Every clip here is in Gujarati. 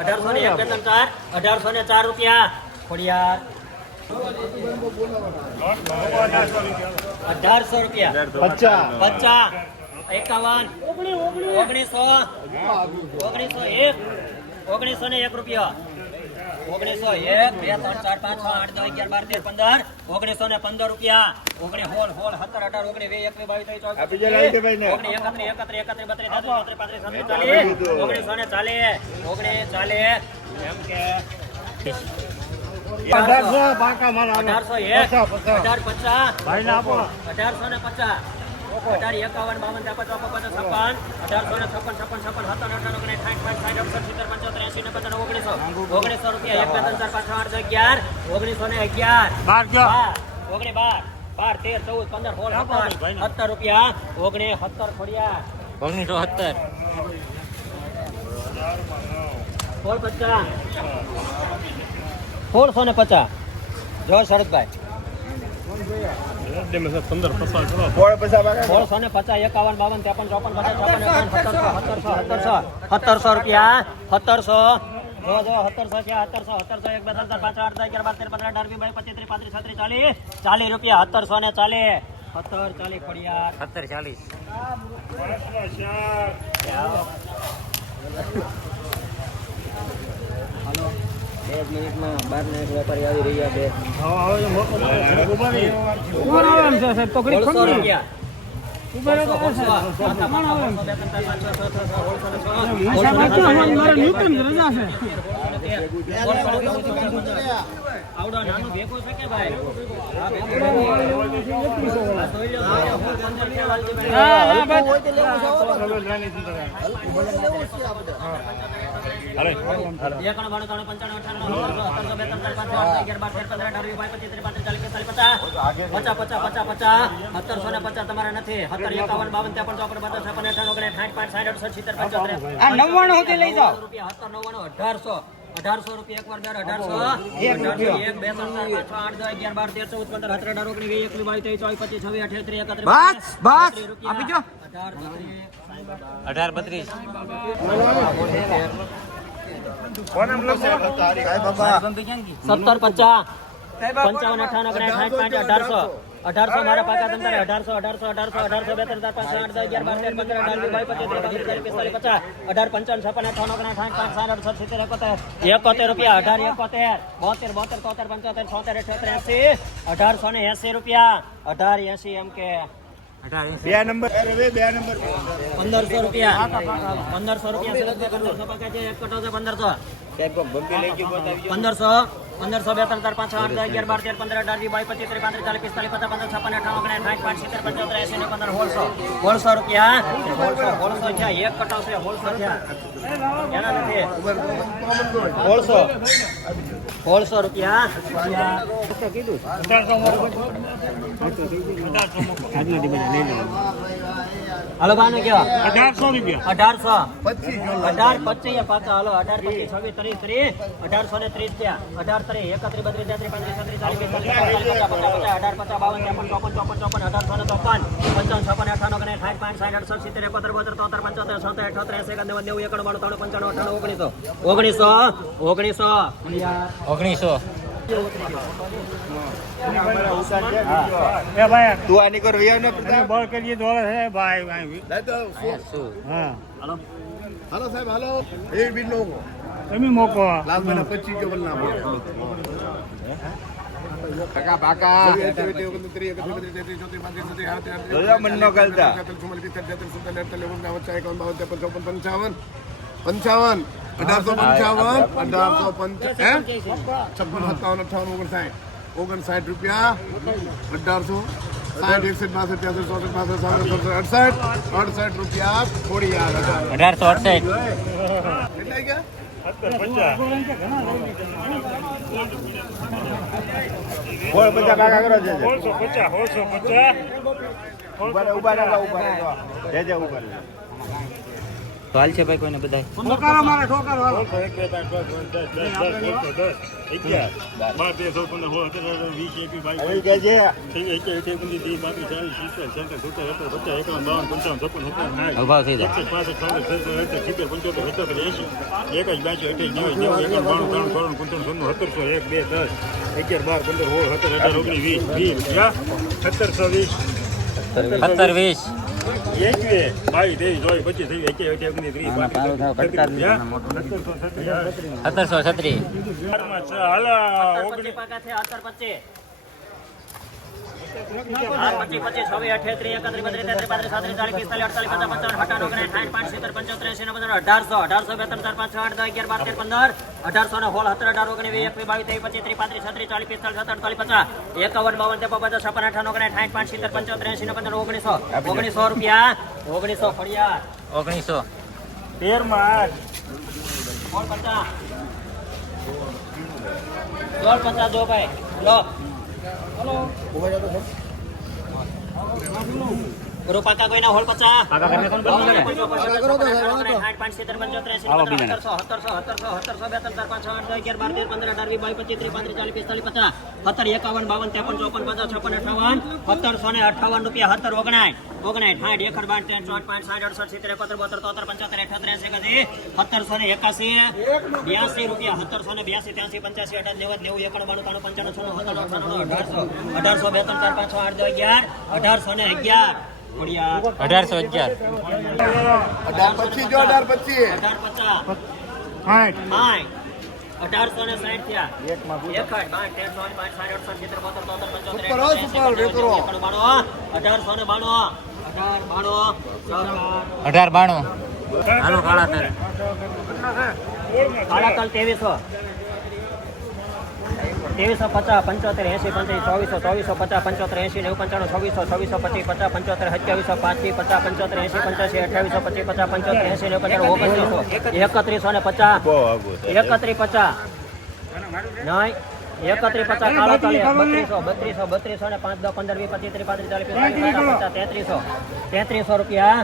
અઢારસો ને એક ચાર અઢારસો ને ચાર રૂપિયા. ખોડિયાર. અઢારસો રૂપિયા. પચાસ. એકાવન. ઓગણીસો. ઓગણીસો એક. ઓગણીસો ને એક રૂપિયા. ઓગણીસો એક બે ત્રણ ચાર પાંચ છ આઠ દસ અગિયાર બાર તેર પંદર ઓગણીસો ને પંદર રૂપિયા. સત્તર અઢાર ઓગણી વીસ એકવીસ બાવીસ ત્રેવીસ ચોવીસ લાલજીભાઈને. ઓગણીસ એકત્રીસ એકત્રીસ એકત્રીસ બત્રીસ તેત્રીસ ચોત્રીસ પાંત્રીસ છત્રીસ ચાલીસ ઓગણીસો ને ચાલીસ ઓગણીસ ચાલીસ એમ કે અઢારસો પાકા મારા અઢારસો એક પચાસ. અઢાર પચાસ આપો. અઢારસો ને પચાસ. અઢાર એકાવન બાવન ત્રેપન ચોપન પચાસ છપ્પન અઢારસો ને છપ્પન છપ્પન છપ્પન સત્તર અઢાર ઓગણીસ સાઠ પાંચ સાઠ અડસઠ સિત્તેર પંચોતેર એસી ને પચાસ ઓગણીસો. ઓગણીસો રૂપિયા એક બે ત્રણ ચાર પાંચ આઠ અગિયાર ઓગણીસો ને અગિયાર. બાર બાર ઓગણીસ બાર બાર તેર ચૌદ પંદર સોળ સત્તર રૂપિયા ઓગણીસ સત્તર ખોડિયા ઓગણીસો સત્તર. સોળ પચાસ. સોળસો ને પચાસ. જો શરદભાઈ સત્તરસો સત્તરસો સત્તરસો સત્તરસો રૂપિયા. સત્તરસો. જો જો સત્તરસો છે સત્તરસો સત્તરસો એક બે ત્રણ ચાર પાંચ આઠ દસ અગિયાર બાર તેર પંદર અઢાર વીસ બાવીસ પચીસ ત્રીસ પાંત્રીસ છત્રીસ ચાલીસ. ચાલીસ રૂપિયા સત્તરસો ને ચાલીસ. સત્તર ચાલીસ ખોડિયાર સત્તર ચાલીસ. બે મિનિટમાં બાર ને એક વેપારી આવી રહ્યા છે. સોળસો રૂપિયા. આવડો છે કે ભાઈ આ ભેગો એકાણું, બાણું, ત્રાણું, પંચાણું, ત્રણ, ચાર, પાંચ, છ, પચાસ, પચાસ. સત્તરસો ને પચાસ તમારા નથી સત્તર એકાવન બાવન ત્રેપન ચોપન પચાસ છપ્પન ઓગણીસ સાઠ અડસઠ સિત્તેર પંચોતેર નવ્વાણું લઈ જાઓ રૂપિયા સત્તર નવ્વાણું અઢારસો અઢારસો રૂપિયા એકવાર દર અઢારસો. એક બે ત્રણ ચાર પાંચ આઠ દસ અગિયાર બાર તેર ચૌદ પંદર સત્તર અઢાર ઓગણીસ વીસ એકવીસ બાવીસ ત્રેવીસ ચોવીસ પચીસ છવ્વીસ અઠ્યાવીસ ત્રીસ એકત્રીસ બસ, બસ. આપી દો. અઢાર બત્રીસ. સત્તર પચાસ પંચાવન અઠાવન ઓગણીસ સાઠ પાંચ અઢારસો. અઢારસો મારા પાકા ધંધા અઢારસો અઢારસો અઢારસો અઢારસો બે ત્રણ ચાર પાંચ છ આઠ દસ અગિયાર બાર તેર પંદર અઢાર વીસ બાવીસ પચીસ ત્રીસ એકત્રીસ પિસ્તાલીસ પચાસ અઢાર પંચાવન છપ્પન અઠાવન ઓગણીસ સાઠ પાંચ સાઠ અડસઠ સિત્તેર એકોતેર એકોતેર રૂપિયા અઢાર એકોતેર બોતેર બોતેર તોતેર પંચોતેર છોતેર અઠ્યોતેર એસી અઢારસો ને એસી રૂપિયા અઢાર એસી એમ કે બે નંબર અરે બે બે નંબર પંદરસો રૂપિયા પંદરસો રૂપિયા પંદરસો પાકા છે એક કટો છે પંદરસો પંદરસો બે ત્રણ ચાર પાંચ છ આઠ અગિયાર બાર તેર પંદર અઢાર વીસ બાવીસ પચીસ ત્રીસ પાંત્રીસ ચાલીસ પિસ્તાલીસ પચાસ પંદર છપ્પન અઠાવન ઓગણ સાઠ પાંચ સિત્તેર પંચોતેર એસી ને પંદર સોળસો. સોળસો રૂપિયા સોળસો થયા એક કટાવ છે સોળસો છે. એના નથી. રૂપિયા હલો બાને કેવા અઢારસો રૂપિયા. અઢારસો. અઢાર પચીસ પાછા હલો અઢાર પચીસ છવ્વીસ ત્રીસ ત્રીસ. અઢારસો ને ત્રીસ થયા. અઢાર ત્રીસ એકત્રી બત્રીસ તેત્રીસ પાંત્રીસ છત્રીસ ચાલીસ પચાસ પચાસ અઢાર પચાસ બાવન ત્રેપન ચોપન ચોપન ચોપન ચોપન પંચાવન છપ્પન અઠાણું ઓગણીસ સાઠ પાંચ સાઠ અડસઠ સિત્તેર એકોતેર બોતેર તોતેર પંચોતેર છોતેર અઠોતેર એસી નેવું એકાણું બાણું ત્રાણું પંચાણું અઠાણું ઓગણીસો ઓગણીસો ઓગણીસો ઓગણીસો. તું આની કર બળ કરીએ ભાઈ હાલો. સાહેબ હાલો. એ બિલ નો તમે મોકો લાલભાઈ પચીસ ચોપન ના ટકા પાકા. મનનો ગલતા. પંચાવન પંચાવન. અઢારસો પંચાવન. અઢારસો પંચાવન છપ્પન સત્તાવન અઠાવન ઓગણસાઠ. ઓગણસાઠ રૂપિયા. અઢારસો. સાઠ એકસઠ બાસઠ ત્યાસઠ ચોસઠ બાસઠ સાસઠ અડસઠ. અડસઠ રૂપિયા. થોડી યાર અઢાર. અઢારસો અડસઠ. કેટલા ગયા બોલ પચાસ. કાકા કરો છે ઊભા ઊભા ઊભા રહે. જે જે ઊભા તો છે ભાઈ કોઈને બધા ઠોકારો મારે ઠોકારો હાલો 1 2 3 4 5 10 11 12 13 14 15 16 17 18 19 20 21 22 23 24 25 26 27 28 29 30 31 32 33 34 35 36 37 38 39 40 41 42 43 44 45 46 47 48 49 50 51 52 53 54 55 56 57 58 59 60 61 62 63 64 65 એકવીએ બાવીસ ત્રેવીસ ચોવીસ પચીસ ત્રીસ એકવીસ એકવીસ ઓગણીસ ત્રીસ સત્તરસો છત્રીસ અઢારસો અઢારસો બે ત્રણ ચાર પાંચ છ આઠ દસ અગિયાર બાર તેર પંદર અઢારસો ને હોળ સત્તર અઢાર ઓગણીસ વીસ એકવીસ બાવીસ ત્રેવીસ પચીસ ત્રીસ પાંત્રીસ છત્રીસ ચાલીસ પિસ્તાલીસ સત્તર અડતાલીસ પચાસ એકાવન બાવન ત્રેપન પચાસ છપ્પન અઠાવન ઓગણીસ સાઠ પાંચ સિત્તેર પંચોતેર એસી નવ ઓગણીસો ઓગણીસો રૂપિયા ઓગણીસો ફળિયા. ઓગણીસો. તેરમાં સોળ પચાસ. સોળ પચાસ જો ભાઈ લો. બરો પાકા કોઈના હોળ પચાસ પાકા કરને કોણ બોલ કરે આઠ પાંચ? સિત્તેર પંચોતેર એસી સત્તરસો સત્તરસો સત્તરસો સત્તરસો બે ત્રણ ચાર પાંચ છ આઠ દસ અગિયાર બાર તેર પંદર અઢાર વીસ બાવીસ પચીસ ત્રીસ પાંત્રીસ ચાલીસ પિસ્તાલીસ પચાસ. સત્તર એકાવન બાવન ત્રેપન ચોપન પચાસ છપ્પન અઠાવન. સત્તરસો ને અઠાવન રૂપિયા સત્તર ઓગણાઠ ઓગણાઠ સાઠ એકડ બાર ત્રણ ચોટ પાંચ સાઠ અડસઠ સિત્તેર એકોતેર બોતેર તોતેર પંચોતેર અઠોતેર એસી કદી સત્તરસો ને એકાસી બ્યાસી રૂપિયા. સત્તરસો ને બ્યાસી ત્યાસી પંચ્યાસી અઢાર નેવું નેવું એકડ બાણું ત્રાણું પંચાણું અઠાણું અઢારસો. અઢારસો બે ત્રણ ચાર પાંચ છ આઠ અગિયાર. અઢારસો ને અગિયાર. અઢારસો અગિયાર. અઢાર પચીસ જો અઢાર પચીસ. અઢાર પચાસ. સાઠ. અઢારસો ને સાઠ થયા. અઢારસો ને બાણો અઢાર બાણો અઢાર બાણો. હાલો કાળા તર કાળા તલ ત્રેવીસો ત્રેવીસો પચાસ પંચોતેર એસી પંચાસ ચોવીસો ચોવીસો પચાસ પંચોતેર એસી નેવું પંચાણું છવ્વીસો છવ્વીસો પચીસ પચાસ પંચોતેર સત્યાવીસો પાંચથી પચાસ પંચોતેર એસી પંચ્યાસી અઠ્યાવીસો પચીસ પચાસ પંચોતેર એસી નેવું પંચાણું ઓગણત્રીસો એકત્રીસો ને પચાસ એકત્રીસ પચાસ. નહીં એકત્રીસ પચાસ કાળા તળે બત્રીસો બત્રીસો બત્રીસો ને પાંચ દસ પંદર વીસ પચીસ ત્રીસ પાંત્રીસ ચાલીસ પચાસ તેત્રીસો તેત્રીસો રૂપિયા.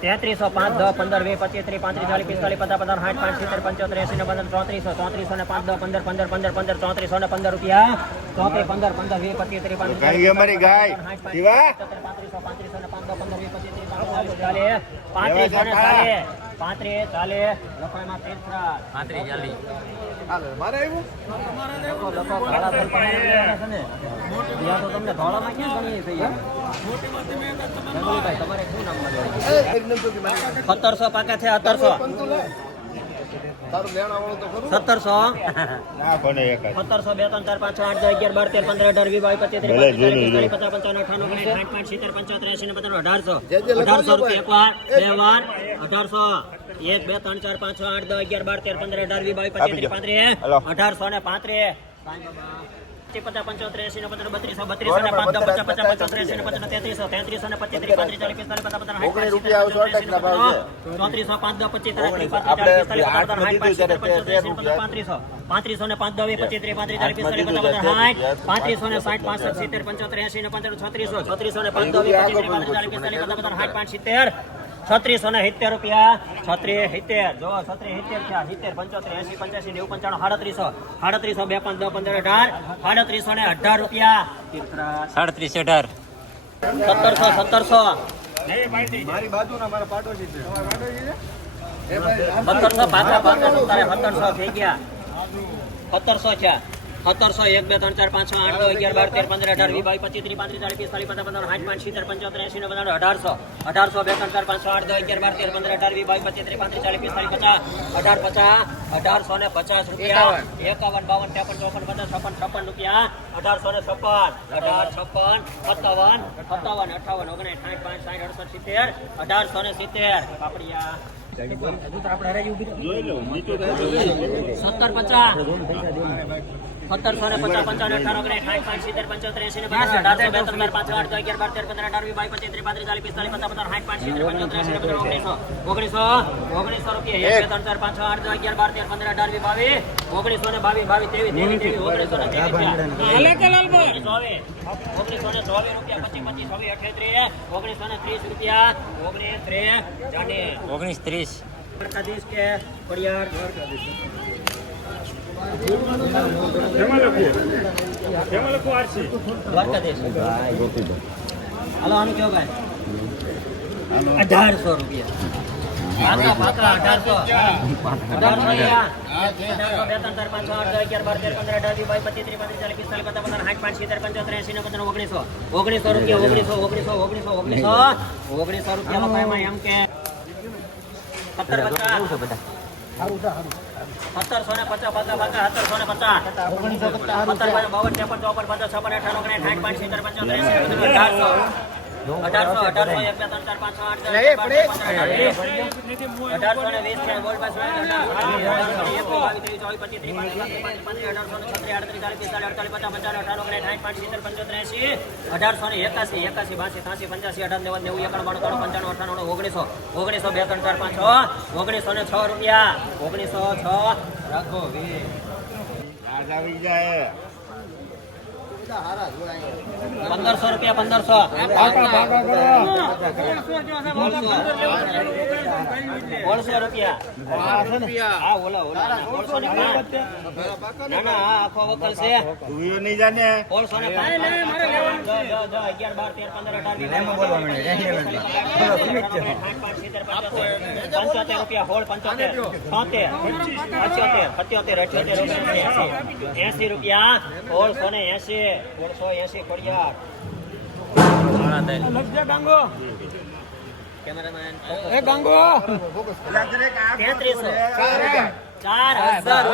તેત્રીસો પાંચ દસ પંદર વીસ પચીસ ત્રીસ પાંત્રીસ ચાલીસ પિસ્તાલીસ પચાસ પચાસ સાઠ પાંચ સિત્તેર પંચોતેર એસી ને પંદર ચોત્રીસો ચોત્રીસો ને પાંચ દસ પંદર પંદર પંદર પંદર ચોત્રીસો ને પંદર રૂપિયા ચોત્રીસ પંદર પંદર વીસ પચીસ ત્રીસ પાંત્રીસ? પાંત્રીસો ને પાંચ દસ પંદર વીસ પચીસ ત્રીસ પાંત્રીસ ચાલીસ પાંત્રીસો ને ચાલીસ પાંત્રીસ ચાલે તેર ત્રાસ. પાંત્રીસ ચાલીસ. હાલો મારે આવ્યું? તો તમને ધોળામાં ક્યાં ગણીએ તમારે શું નામ સત્તરસો પાકા છે સત્તરસો પંતો લે તારું લેણા વાળું તો ખરું સત્તરસો. સત્તરસો બે ત્રણ ચાર પાંચ છ આઠ દસ અગિયાર બાર તેર પંદર અઢાર વીસ બાવીસ પચીસ ત્રીસ ચાલીસ પચાસ પંચાવન અઠાણું ઓગણીસ સાઠ પાંચ સિત્તેર પંચોતેર એસી ને પચાસ અઢારસો. અઢારસો રૂપિયા. એક વાર બે વાર અઢારસો. એક બે ત્રણ ચાર પાંચ છ આઠ દસ અગિયાર બાર તેર પંદર અઢાર વીસ બાવીસ પચીસ ત્રીસ પાંત્રીસ અઢારસો ને પાંત્રીસ. પચીસ પંચોતેર એસી ને પચાસ બત્રીસો બત્રીસો ને પાંચ પચાસ પચાસ પંચોતેર એસી ને પચાસ તેત્રીસો તેત્રીસો ને પચીસ ત્રીસ પાંત્રીસ ચાલીસ પિસ્તાલીસ પચાસ પચાસ પંચોતેર ચોત્રીસો પાંચ દસ પચીસ ત્રીસ પાંત્રીસ ચાલીસ પિસ્તાલીસ પચાસ પંચોતેર પાંત્રીસો પાંત્રીસો ને પાંચ દસ પચીસ ત્રીસ પાંત્રીસ ચાલીસ પિસ્તાલીસ પચાસ પચાસ સાઠ પાંત્રીસો ને સાઠ પાંસઠ સિત્તેર પંચોતેર એસી ને પંચાણું છત્રીસો છત્રીસો ને પાંચ દસ પચીસ ત્રીસ પાંત્રીસ ચાલીસ પિસ્તાલીસ પચાસ પચાસ સાઠ પાંચ સિત્તેર છત્રીસો ને સિત્તેર રૂપિયા છત્રીસ સિત્તેર. જો છત્રીસ સિત્તેર થયા. સિત્તેર પંચોતેર એસી પંચ્યાસી નેવું પંચાણું સાડત્રીસો. સાડત્રીસો બે પાંચ દસ પંદર અઢાર. સાડત્રીસો ને અઢાર રૂપિયા. સાડત્રીસ અઢાર. સત્તરસો સત્તરસો. મારી બાજુના મારા પાડોશી છે. એ ભાઈ આ સત્તરસો પાકા પાકા સત્તરસો થઈ ગયા. સત્તરસો છે સત્તરસો એક બે ત્રણ ચાર પાંચ છ આઠ નવ અગિયાર બાર તેર પંદર અઢાર વીસ બાવીસ પચીસ ત્રીસ પાંત્રીસ ચાલીસ પિસ્તાલીસ પચાસ પંદર સાઠ પાંચ સિત્તેર પંચોતેર એસી ને બધા અઢારસો અઢારસો બે ત્રણ ચાર પાંચ છ આઠ દસ અગિયાર બાર તેર પંદર અઢાર વીસ બાવીસ પચીસ ત્રીસ પાંત્રીસ ચાલીસ પિસ્તાલીસ પચાસ અઢાર પચાસ અઢારસો ને પચાસ રૂપિયા એકાવન બાવન ત્રેપન ચોપન પચાસ છપ્પન છપ્પન રૂપિયા અઢારસો ને છપ્પન અઢાર છપ્પન સત્તાવન સત્તાવન અઠાવન ઓગણીસ સાઠ પાંચ સાઠ અડસઠ સિત્તેર અઢારસો ને સિત્તેર સત્તર પચાસ સત્તરસો ને પચાસ પંચાવન અઠાણું ઓગણીસ સાઠ પાંચ સિત્તેર પંચોતેર એસી ને પચાસ અઢારસો બે ત્રણ ચાર પાંચ છ આઠ દસ અગિયાર બાર તેર પંદર અઢાર વીસ બાવીસ પચીસ ત્રીસ પાંત્રીસ ચાલીસ પિસ્તાલીસ પચાસ પચાસ સાઠ પાંચ સિત્તેર પંચોતેર એસી ને પચાસ ઓગણીસો ઓગણીસો ઓગણીસો રૂપિયા એક બે ત્રણ ચાર પાંચ છ આઠ દસ અગિયાર બાર તેર પંદર અઢાર વીસ બાવીસ ઓગણીસો ને બાવીસ બાવીસ ત્રેવીસ ત્રેવીસ ત્રેવીસ ઓગણીસો ને ત્રેવીસ ચોવીસ ઓગણીસો ને ચોવીસ રૂપિયા પચીસ પચીસ છવ્વીસ અઠ્યાત્રીસ ઓગણીસો ને ત્રીસ રૂપિયા ઓગણીસ ત્રીસ જાડે ઓગણીસ ત્રીસ દ્વારકાધીશ કે ખોડિયાર એમાં લખવું એમાં લખવું આરસી દ્વારકાધીશ હાલો આનું કેવું ભાઈ અઢારસો રૂપિયા પાકા અઢારસો ઓગણીસો ઓગણીસો રૂપિયા ઓગણીસો ઓગણીસો ઓગણીસો ઓગણીસો ઓગણીસો રૂપિયા એમ કે સત્તર સત્તરસો ને પચાસ પચાસ પચાસ સત્તરસો ને પચાસ. સત્તર પચાસ બાવન ત્રેપન ચોપન પચાસ છપ્પન અઠાણું ઓગણીસ સાઠ પાંચ સિત્તેર પંચોતેર એસી અઢારસો ને ત્રીસ એકાસી એકાસી બાસી ત્યાસી પંચ્યાસી અઢાર નેવું નેવું એકાણું બાણું પંચાણું અઠાણું ઓગણીસો ઓગણીસો બે ત્રણ ચાર પાંચ છ ઓગણીસો ને છ રૂપિયા ઓગણીસો છ રાખો વીસ. પંદરસો રૂપિયા પંદરસો. સોળસો રૂપિયા. હા ઓલા ઓલા. સોળસો ને પાંચ. ના ના આ આખો વકલ છે. સોળસો ને પાંચ. અગિયાર બાર તેર પંદર અઢાર પંચોતેર રૂપિયા હોળ પંચોતેર. છોતેર. પંચોતેર સત્યોતેર અઠ્યોતેર રૂપિયા એસી. રૂપિયા. સોળસો ને એસી સોળસો એસી ખોડિયાર. કેમેરામેન તેત્રીસો ચાર હજાર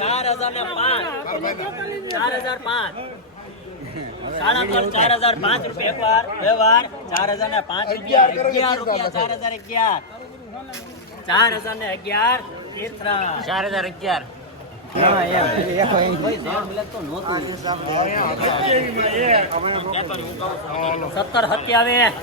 ચાર હજાર ને પાંચ ચાર હજાર પાંચ સાડા ત્રણ ચાર હજાર પાંચ રૂપિયા એક વાર બે વાર ચાર હજાર ને પાંચ રૂપિયા અગિયાર રૂપિયા ચાર હજાર અગિયાર ચાર હજાર ને અગિયાર તીર્થરા ચાર હજાર અગિયાર સત્તર સત્યાવીસ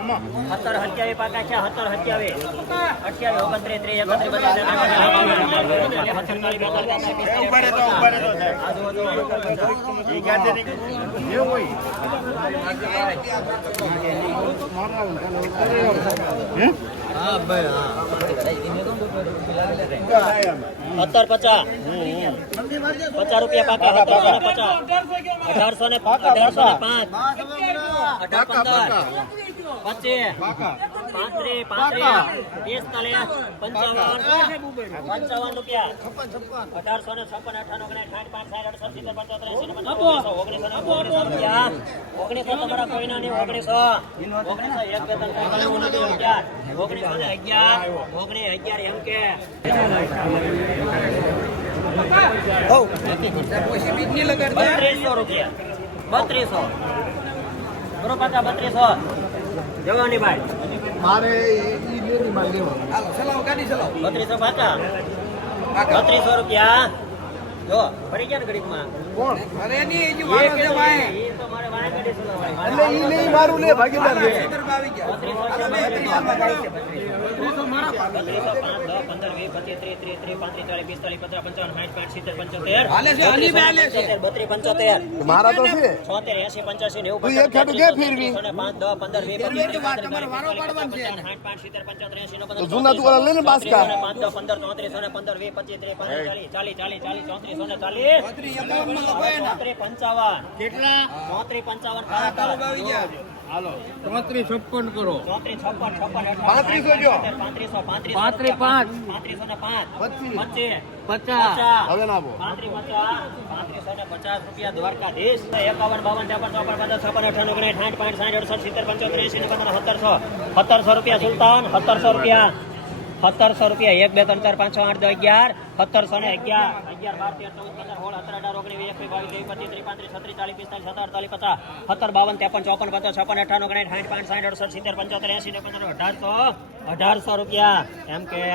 સત્તર સત્યાવીસ પાકા છે સત્તર સત્યાવીસ અઠ્યાવીસ ઓગણત્રીસ ત્રીસ એકત્રીસ સત્તર પચાસ. પચાસ રૂપિયા પાકા. સત્તરસો ને પચાસ. અઢારસો ને પાંચ. અઢાર પંદર. પચીસ પાંત્રીસ પાંત્રીસ પિસ્તાલીસ પંચાવન પંચાવન રૂપિયા. અઢારસો ને છપ્પન અઠાણું ઓગણીસ સાઠ પાંચ સાઠ અડસઠ સિત્તેર પંચોતેર એંસી ઓગણીસો ઓગણીસો રૂપિયા ઓગણીસો તમારા કોઈના નહીં ઓગણીસો એક બે ત્રણ અગિયાર ઓગણીસો ને અગિયાર ઓગણીસ અગિયાર એમ કે. બત્રીસો રૂપિયા. બત્રીસો. બરો બત્રીસો. જવાની ભાઈ. મારે ઈ લેવી માં લેવા બત્રીસો પાકા. બત્રીસો રૂપિયા. જો પડી ગયા ને ઘડીકમાં. કોણ? એ તો મારે વાય ગાડી ચલાવવાની. એટલે ઈ નહીં મારું લે ભાગીદાર લે પંચાવન, મારા તો છે છોતેર, એસી પંચ્યાસી, નેવું, તું એક પંચાવન, ખાટું કે ફેરવી? પાંચ, દસ, પંદર, વીસ, જૂના તું ઓલા લઈને બાસકા. ને પાંચ, દસ, પંદર, ચોત્રીસો ને પંદર, વીસ, પચીસ, ત્રીસ, ચાલીસ, ચાલીસ, ચાલીસ, ચોત્રીસો ને ચાલીસ. ચોત્રીસ, પંચાવન. પાંચ, પચીસ. હવે ના બોલ પાંત્રીસ, બાવન ત્રેપન ચોપન પચાસ છપ્પન ઓગણીસ સાઠ પાંઠ સાઠ અડસઠ સિત્તેર પંચોતેર એસી ને સત્તરસો સત્તરસો રૂપિયા સુલતાન સત્તરસો રૂપિયા સત્તરસો રૂપિયા એક બે ત્રણ ચાર પાંચ છ આઠ દસ અગિયાર સત્તરસો ને અગિયાર અગિયાર, બાર, તેર સોળ, સત્તર, અઢાર, ઓગણીસ, વીસ, એકવીસ, બાવીસ, ત્રેવીસ, પચીસ, ત્રીસ, પાંત્રીસ, છત્રીસ, ચાલીસ સત્તર, બાવન, ત્રેપન, ચોપન, પચાસ, છપ્પન અઠાણું ઓગણીસ સાઠ પાંચ સાઠ અડસઠ, સિત્તેર, પંચોતેર એસી ને પંદર અઢારસો અઢારસો રૂપિયા. એમ કે